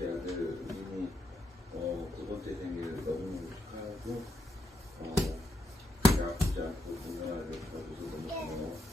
우리 아들 이미 어, 두 번째 생일을 너무 축하하고 어, 아프지 않고 건강하게 봐줘서 너무 고마워.